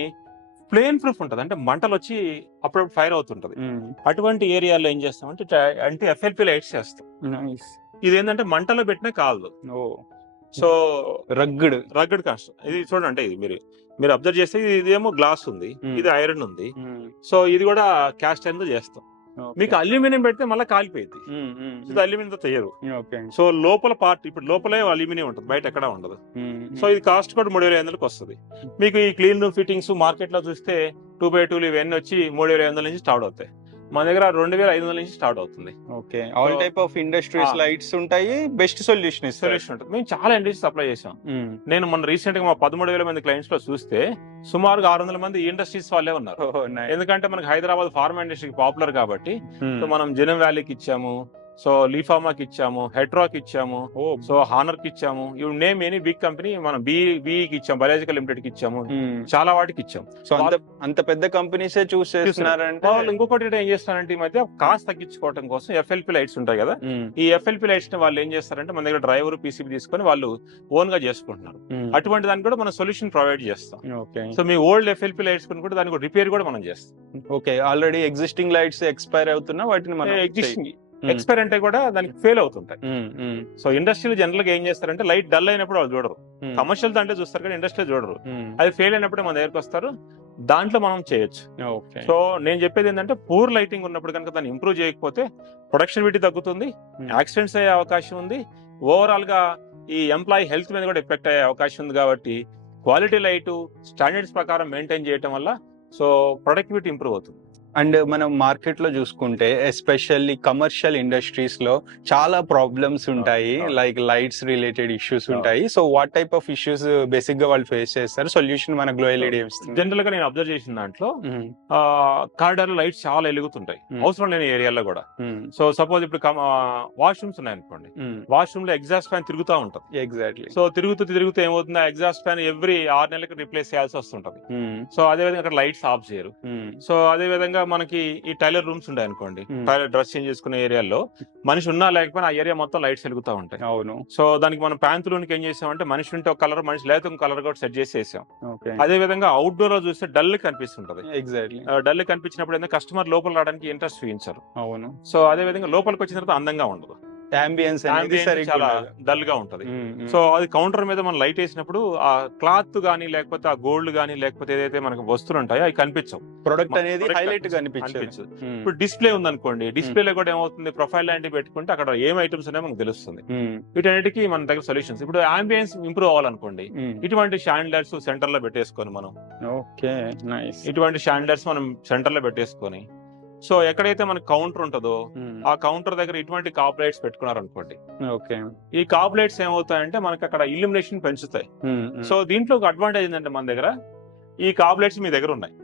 ఫ్లేమ్ ప్రూఫ్ ఉంటుంది, అంటే మంటలు వచ్చి అప్పుడప్పుడు ఫైర్ అవుతుంటది. అటువంటి ఏరియాలో ఏం చేస్తామంటే అంటే FLP లైట్స్ చేస్తాం. ఇది ఏంటంటే మంటలో పెట్టినా కాదు. So rugged cost. ఇది చూడండి, ఇది మీరు అబ్జర్వ్ చేస్తే ఇదేమో గ్లాస్ ఉంది, ఇది ఐరన్ ఉంది. సో ఇది కూడా క్యాస్ట్ ఐరన్ తో చేస్తాం. మీకు అల్యూమినియం పెడితే మళ్ళీ కాలిపోయింది, ఇది అల్యూమినియంతో చేయరు. సో లోపల పార్ట్ ఇప్పుడు లోపలే అల్యూమినియం ఉంటుంది, బయట ఎక్కడా ఉండదు. సో ఇది కాస్ట్ కూడా 3500కి వస్తుంది. మీకు ఈ క్లీన్ రూమ్ ఫిట్టింగ్స్ మార్కెట్ లో చూస్తే 2x2 ఇవన్నీ వచ్చి 3500 నుంచి స్టార్ట్ అవుతాయి. మన దగ్గర 2500 నుంచి స్టార్ట్ అవుతుంది. All type of industries lights ఉంటాయి, బెస్ట్ సొల్యూషన్ ఉంటుంది. మేము చాలా ఇండస్ట్రీస్ సప్లై చేసాం. నేను మొన్న రీసెంట్ గా మా 13,000 మంది క్లయింట్స్ లో చూస్తే సుమారుగా 600 మంది ఇండస్ట్రీస్ వాళ్ళే ఉన్నారు. ఎందుకంటే మనకి హైదరాబాద్ ఫార్మా ఇండస్ట్రీ పాపులర్ కాబట్టి. సో మనం జనం వ్యాలీకి ఇచ్చాము, సో లీఫామాకి ఇచ్చాము, హెట్రాకి ఇచ్చాము, సో హానర్ కి ఇచ్చాము. You name any big company మనం బిఈకి ఇచ్చాము, బయాలజికల్ లిమిటెడ్ కి ఇచ్చాము, చాలా వాటికి ఇచ్చాము. సో అంత పెద్ద కంపెనీసే చూస్ చేస్తున్నారంటే వాళ్ళు ఇంకొకటి ఏం చేస్తారంటే ఈ మధ్య కాస్ట్ తగ్గించుకోవడం కోసం FLP లైట్స్ ఉంటాయి కదా, ఈ FLP లైట్స్ ని వాళ్ళు ఏం చేస్తారంటే మన దగ్గర డ్రైవర్ PCB తీసుకొని వాళ్ళు ఓన్ గా చేసుకుంటున్నారు. అటువంటి దానికి కూడా మనం సొల్యూషన్ ప్రొవైడ్ చేస్తాం. సో మీ ఓల్డ్ FLP లైట్స్ కూడా దానికి రిపేర్ కూడా మనం చేస్తాం. ఆల్రెడీ ఎగ్జిస్టింగ్ లైట్స్ ఎక్స్పైర్ అవుతున్నా వాటిని మనం ఎక్స్పైర్ అంటే కూడా దానికి ఫెయిల్ అవుతుంటాయి. సో ఇండస్ట్రీలో జనరల్ గా ఏం చేస్తారంటే లైట్ డల్ అయినప్పుడు వాళ్ళు చూడరు, కమర్షియల్ దాంట్లో చూస్తారు కానీ ఇండస్ట్రీలో చూడరు. అది ఫెయిల్ అయినప్పుడు మన దగ్గరకు వస్తారు, దాంట్లో మనం చేయొచ్చు. సో నేను చెప్పేది ఏంటంటే పూర్ లైటింగ్ ఉన్నప్పుడు కనుక దాన్ని ఇంప్రూవ్ చేయకపోతే ప్రొడక్టివిటీ తగ్గుతుంది, యాక్సిడెంట్స్ అయ్యే అవకాశం ఉంది, ఓవరాల్ గా ఈ ఎంప్లాయీ హెల్త్ మీద కూడా ఎఫెక్ట్ అయ్యే అవకాశం ఉంది. కాబట్టి క్వాలిటీ లైట్ స్టాండర్డ్స్ ప్రకారం మెయింటైన్ చేయడం వల్ల సో ప్రొడక్టివిటీ ఇంప్రూవ్ అవుతుంది. అండ్ మనం మార్కెట్ లో చూసుకుంటే ఎస్పెషల్లీ కమర్షియల్ ఇండస్ట్రీస్ లో చాలా ప్రాబ్లమ్స్ ఉంటాయి, లైక్ లైట్స్ రిలేటెడ్ ఇష్యూస్ ఉంటాయి. So what type of issues basic గా వాళ్ళు ఫేస్ చేస్తారు? సొల్యూషన్ మన గ్లో ఎల్ఈడి జనరల్ గా నేను అబ్జర్వ్ చేసిన దాంట్లో కారిడార్ లో లైట్స్ చాలా వెలుగుతుంటాయి అవసరం లేని ఏరియాలో కూడా. సో సపోజ్ ఇప్పుడు వాష్రూమ్స్ ఉన్నాయి అనుకోండి, వాష్రూమ్ లో ఎగ్జాస్ట్ ఫ్యాన్ తిరుగుతూ ఉంటుంది. ఎగ్జాక్ట్లీ. సో తిరుగుతూ ఏమవుతుంది, ఎగ్జాస్ట్ ఫ్యాన్ ఎవ్రీ 6 నెలలకు రిప్లేస్ చేయాల్సి వస్తుంటది. సో అదే విధంగా అక్కడ లైట్స్ ఆఫ్ చేయరు. సో అదే విధంగా మనకి ఈ టైలర్ రూమ్స్ ఉంటాయి అనుకోండి, టైలర్ డ్రెస్ చేంజ్ చేసుకునే ఏరియాలో మనిషి ఉన్నా లేకపోయినా ఆ ఏరియా మొత్తం లైట్స్ వెలుగుతూ ఉంటాయి. అవును. సో దానికి మనం ప్యాంతులోనికి ఏం చేసామంటే మనిషి ఉంటే ఒక కలర్, మనిషి లేకపోతే ఒక కలర్ కూడా సెట్ చేసేసాం. అదే విధంగా అవుట్డోర్ లో చూస్తే డల్ కనిపిస్తుంటది. ఎగ్జాక్ట్లీ. డల్ కనిపించినప్పుడు ఏంటంటే కస్టమర్ లోపల రావడానికి ఇంట్రెస్ట్ చూపించారు. అవును. సో అదే విధంగా లోపలికి వచ్చిన తర్వాత అందంగా ఉండదు, అంబియన్స్ అనేది చాలా డల్ గా ఉంటది. సో అది కౌంటర్ మీద మనం లైట్ వేసినప్పుడు ఆ క్లాత్ గానీ లేకపోతే ఆ గోల్డ్ గానీ లేకపోతే ఏదైతే మనకు వస్తువులు ఉంటాయో అవి కనిపించవు, ప్రొడక్ట్ అనేది హైలైట్ గా అనిపించదు. ఇప్పుడు డిస్ప్లే ఉందనుకోండి, డిస్ప్లేలో కూడా ఏమవుతుంది, ప్రొఫైల్ లాంటివి పెట్టుకుంటే అక్కడ ఏం ఐటమ్స్ ఉన్నాయో మనకు తెలుస్తుంది. వీటన్నిటికీ మన దగ్గర సొల్యూషన్స్. ఇప్పుడు అంబియన్స్ ఇంప్రూవ్ అవ్వాలనుకోండి, ఇటువంటి షాండ్లర్స్ సెంటర్ లో పెట్టేసుకొని మనం ఇటువంటి షాండ్లర్స్ మనం సెంటర్ లో పెట్టేసుకొని, సో ఎక్కడైతే మనకి కౌంటర్ ఉంటుందో ఆ కౌంటర్ దగ్గర ఇటువంటి కాప్ లైట్స్ పెట్టుకున్నారు అనుకోండి, ఈ కాప్ లైట్స్ ఏమవుతాయంటే మనకి అక్కడ ఇల్యూమినేషన్ పెంచుతాయి. సో దీంట్లో ఒక అడ్వాంటేజ్ ఏంటంటే మన దగ్గర ఈ కాప్ లైట్స్ మీ దగ్గర ఉన్నాయి,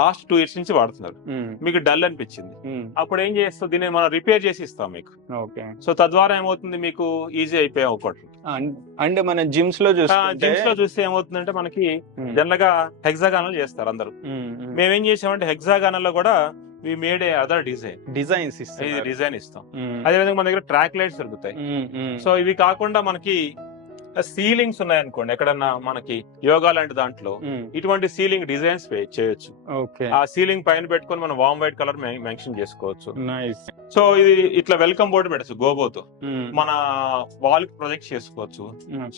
లాస్ట్ 2 years నుంచి వాడుతున్నారు, మీకు డల్ అనిపించింది, అప్పుడు ఏం చేస్తాం, దీన్ని మనం రిపేర్ చేసి ఇస్తాం మీకు. సో తద్వారా ఏమవుతుంది, మీకు ఈజీ అయిపోయే ఒకటి. అండ్ మన జిమ్స్ లో చూస్తే ఏమవుతుందంటే మనకి జనరల్ గా హెక్సాగానల్ చేస్తారు అందరూ. మేమేం చేసామంటే హెక్సాగానల్ లో కూడా we made a other design ఇస్తాం. అదే విధంగా మన దగ్గర ట్రాక్ లైట్స్ దొరుకుతాయి. సో ఇవి కాకుండా మనకి సీలింగ్స్ ఉన్నాయనుకోండి, ఎక్కడన్నా మనకి యోగా లాంటి దాంట్లో ఇటువంటి సీలింగ్ డిజైన్స్ చేయొచ్చు. ఆ సీలింగ్ పైన పెట్టుకొని మనం వామ్ వైట్ కలర్ మెన్షన్ చేసుకోవచ్చు. సో ఇది ఇట్లా వెల్కమ్ బోర్డు పెట్టచ్చు గోబోతో, మన వాల్ కి ప్రొజెక్ట్ చేసుకోవచ్చు.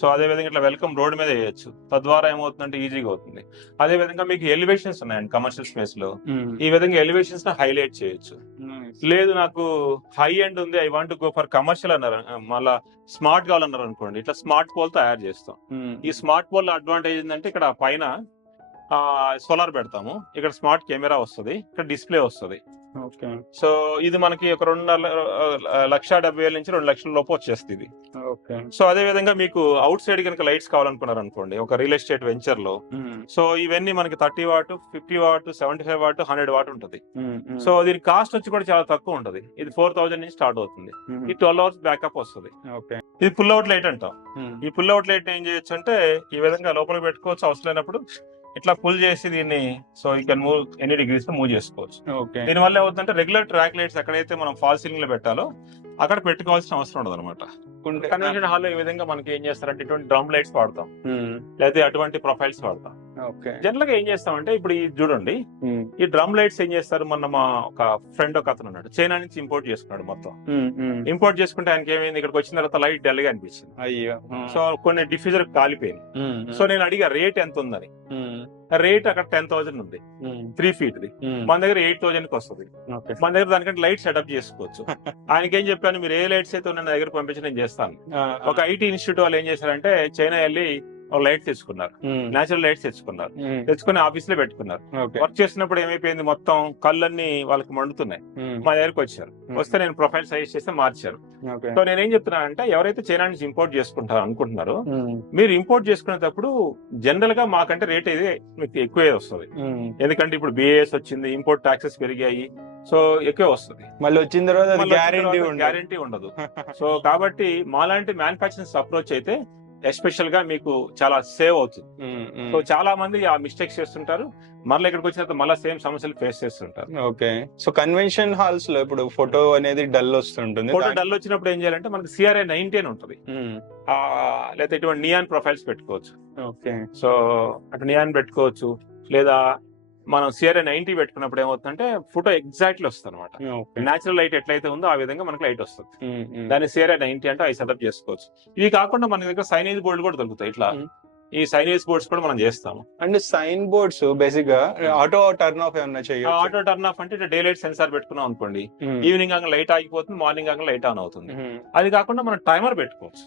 సో అదే విధంగా ఇట్లా వెల్కమ్ రోడ్ మీద వేయచ్చు, తద్వారా ఏమవుతుందంటే ఈజీగా అవుతుంది. అదే విధంగా మీకు ఎలివేషన్స్ ఉన్నాయండి కమర్షియల్ స్పేస్ లో, ఈ విధంగా ఎలివేషన్స్ ని హైలైట్ చేయొచ్చు. లేదు నాకు హై ఎండ్ ఉంది, I want go for commercial అన్నారు, మళ్ళా స్మార్ట్ కావాలన్నారు అనుకోండి, ఇట్లా స్మార్ట్ పోల్ తయారు చేస్తాం. ఈ స్మార్ట్ పోల్ అడ్వాంటేజ్ ఏంటంటే ఇక్కడ పైన సోలార్ పెడతాము, ఇక్కడ స్మార్ట్ కెమెరా వస్తుంది, ఇక్కడ డిస్ప్లే వస్తుంది. సో ఇది మనకి ఒక 2,70,000 నుంచి 2 లక్షల లోపు వచ్చేస్తుంది. సో అదే విధంగా మీకు అవుట్ సైడ్ కనుక లైట్స్ కావాలనుకున్నారు అనుకోండి ఒక రియల్ ఎస్టేట్ వెంచర్ లో, సో ఇవన్నీ మనకి 30 వాట్, 50 వాట్, 75 వాట్, 100 వాట్ ఉంటుంది. సో దీని కాస్ట్ వచ్చి కూడా చాలా తక్కువ ఉంటుంది, ఇది 4,000 నుంచి స్టార్ట్ అవుతుంది. ఇది 12 hours బ్యాకప్ వస్తుంది. ఇది పుల్ అవుట్ లైట్ అంటాం. ఈ పుల్ అవుట్ లైట్ ఏం చేయొచ్చు అంటే ఈ విధంగా లోపలికి పెట్టుకోవచ్చు, అవసరం లేనప్పుడు ఇట్లా పుల్ చేసి దీన్ని so you can move any degrees లో మూవ్ చేసుకోవచ్చు. దీని వల్ల ఏమవుతుందంటే రెగ్యులర్ ట్రాక్ లైట్స్ ఎక్కడైతే మనం ఫాల్ సీలింగ్ లో పెట్టాలో అక్కడ పెట్టుకోవాల్సిన అవసరం ఉండదు అనమాట. కన్వెన్షన్ హాల్ లో ఈ విధంగా మనకి ఏం చేస్తారంటే ఇటువంటి డ్రమ్ లైట్స్ వాడతాం, లేదా అటువంటి ప్రొఫైల్స్ వాడతాం. జనరల్ గా ఏం చేస్తామంటే ఇప్పుడు ఈ చూడండి, ఈ డ్రమ్ లైట్స్ ఏం చేస్తారు, మన మా ఒక ఫ్రెండ్ ఒక అతను ఉన్నాడు, చైనా నుంచి ఇంపోర్ట్ చేసుకున్నాడు. మొత్తం ఇంపోర్ట్ చేసుకుంటే ఆయనకి ఏమైంది, ఇక్కడికి వచ్చిన తర్వాత లైట్ డల్ గా అనిపించింది. సో కొన్ని డిఫ్యూజర్ కాలిపోయింది. సో నేను అడిగా రేట్ ఎంత ఉందని, రేట్ అక్కడ 10,000 ఉంది 3 feet ది, మన దగ్గర 8,000 కి వస్తుంది. మన దగ్గర దానికంటే లైట్ సెటప్ చేసుకోవచ్చు. ఆయనకి ఏం చెప్పాను, మీరు ఏ లైట్స్ అయితే ఉన్న దగ్గర పంపించి నేను చేస్తాను. ఒక ఐటీ ఇన్స్టిట్యూట్ వాళ్ళు ఏం చేశారంటే చైనా వెళ్ళి లైట్ తెచ్చుకున్నారు, నేచురల్ లైట్స్ తెచ్చుకున్నారు, తెచ్చుకుని ఆఫీస్ లో పెట్టుకున్నారు. వర్క్ చేస్తున్నప్పుడు ఏమైపోయింది, మొత్తం కళ్ళన్నీ వాళ్ళకి మండుతున్నాయి. మా దగ్గరకు వచ్చారు, వస్తే నేను ప్రొఫైల్ సజెస్ట్ చేస్తే మార్చారు. సో నేనేం చెప్తున్నానంటే ఎవరైతే చైనా నుంచి ఇంపోర్ట్ చేసుకుంటారు అనుకుంటున్నారో, మీరు ఇంపోర్ట్ చేసుకునేటప్పుడు జనరల్ గా మాకంటే రేట్ అయితే మీకు ఎక్కువే వస్తుంది. ఎందుకంటే ఇప్పుడు బిఏఎస్ వచ్చింది, ఇంపోర్ట్ టాక్సెస్ పెరిగాయి, సో ఎక్కువ వస్తుంది. మళ్ళీ వచ్చిన తర్వాత గ్యారంటీ ఉండదు. సో కాబట్టి మాలాంటి మ్యానుఫ్యాక్చరింగ్ అప్రోచ్ అయితే ఎస్పెషల్ గా మీకు చాలా సేవ్ అవుతుంది. సో చాలా మంది ఆ మిస్టేక్స్ చేస్తుంటారు, మళ్ళీ ఇక్కడికి వచ్చిన తర్వాత మళ్ళీ సేమ్ సమస్యలు ఫేస్ చేస్తుంటారు. సో కన్వెన్షన్ హాల్స్ లో ఇప్పుడు ఫోటో అనేది డల్ వస్తుంటుంది. ఫోటో డల్ వచ్చినప్పుడు ఏం చేయాలంటే మనకి CRI 90 అని ఉంటుంది, లేదా ఇటువంటి నియాన్ ప్రొఫైల్స్ పెట్టుకోవచ్చు. సో అటు నియాన్ పెట్టుకోవచ్చు, లేదా మనం సిఆర్ఏ 90 పెట్టుకున్నప్పుడు ఏమవుతుందంటే ఫోటో ఎగ్జాక్ట్లీ వస్తుంది అనమాట. న్యాచురల్ లైట్ ఎట్లయితే ఉందో ఆ విధంగా మనకి లైట్ వస్తుంది. దాన్ని సిఆర్ఏ 90 అంటే అవి సెటప్ చేసుకోవచ్చు. ఇవి కాకుండా మన దగ్గర సైనేజ్ బోర్డు కూడా దొరుకుతాయి. ఇట్లా ఈ సైనేజ్ బోర్డ్స్ కూడా మనం చేస్తాము. అండ్ సైన్ బోర్డ్స్ బేసిక్ గా ఆటో టర్న్ ఆఫ్ ఏమన్నా చేయొచ్చు. ఆటో టర్న్ ఆఫ్ అంటే డే లైట్ సెన్సార్ పెట్టుకున్నాం అనుకోండి, ఈవినింగ్ ఆగా లైట్ ఆగిపోతుంది, మార్నింగ్ ఆగా లైట్ ఆన్ అవుతుంది. అది కాకుండా మనం టైమర్ పెట్టుకోవచ్చు.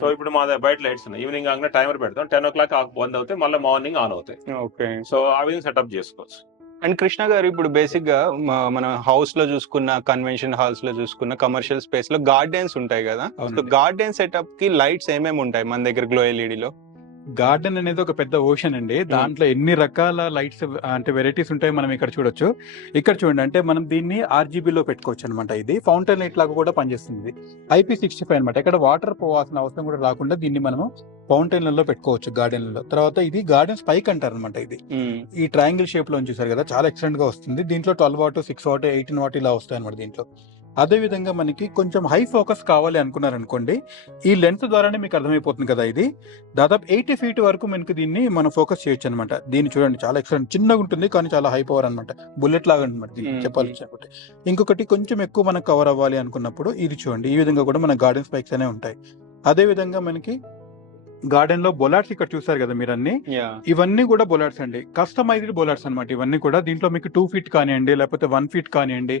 సో ఇప్పుడు మా బయట లైట్స్ ఉన్నాయి, ఈవినింగ్ ఆగా టైమర్ పెడతాం, 10 o'clock బంద్ అవుతాయి, మళ్ళీ మార్నింగ్ ఆన్ అవుతాయి. ఓకే, సో ఆ విధంగా సెటప్ చేసుకోవచ్చు. అండ్ కృష్ణ గారు ఇప్పుడు బేసిక్ గా మన హౌస్ లో చూసుకున్న, కన్వెన్షన్ హాల్స్ లో చూసుకున్న, కమర్షియల్ స్పేస్ లో గార్డెన్స్ ఉంటాయి కదా. సో గార్డెన్ సెటప్ కి లైట్స్ ఏమేమి ఉంటాయి మన దగ్గర గ్లో ఎల్ఈడి లో? గార్డెన్ అనేది ఒక పెద్ద ఓషన్ అండి. దాంట్లో ఎన్ని రకాల లైట్స్ అంటే వెరైటీస్ ఉంటాయి మనం ఇక్కడ చూడొచ్చు. ఇక్కడ చూడండి, అంటే మనం దీన్ని ఆర్జీబీలో పెట్టుకోవచ్చు అనమాట. ఇది ఫౌంటైన్ లైట్ లాగా కూడా పనిచేస్తుంది. IP65 అనమాట. ఇక్కడ వాటర్ పోవాల్సిన అవసరం కూడా రాకుండా దీన్ని మనము ఫౌంటైన్లలో పెట్టుకోవచ్చు గార్డెన్లలో. తర్వాత ఇది గార్డెన్ స్పైక్ అంటారు అనమాట. ఇది ఈ ట్రయాంగిల్ షేప్ లో చూసారు కదా, చాలా ఎక్సలెంట్ గా వస్తుంది. దీంట్లో 12 వాట్, 6 వాట్, 18 వాట్ ఇలా వస్తాయి అనమాట దీంట్లో. అదే విధంగా మనకి కొంచెం హై ఫోకస్ కావాలి అనుకున్నారనుకోండి, ఈ లెన్స్ ద్వారానే మీకు అర్థమైపోతుంది కదా, ఇది దాదాపు 80 feet వరకు మనకి దీన్ని మనం ఫోకస్ చేయొచ్చు అనమాట. దీన్ని చూడండి, చాలా ఎక్సలెంట్, చిన్నగా ఉంటుంది కానీ చాలా హై పవర్ అనమాట. బుల్లెట్ లాగా అనమాట చెప్పాలి. ఇంకొకటి కొంచెం ఎక్కువ మనకు కవర్ అవ్వాలి అనుకున్నప్పుడు ఇది చూడండి, ఈ విధంగా కూడా మన గార్డెన్ స్పైక్స్ అనేవి ఉంటాయి. అదే విధంగా మనకి గార్డెన్ లో బొలాట్స్ ఇక్కడ చూసారు కదా మీరు అన్ని, ఇవన్నీ కూడా బొలాట్స్ అండి, కస్టమైజ్డ్ బొలాట్స్ అనమాట. ఇవన్నీ కూడా దీంట్లో మీకు 2 feet కానివ్వండి, లేకపోతే 1 feet కానివ్వండి,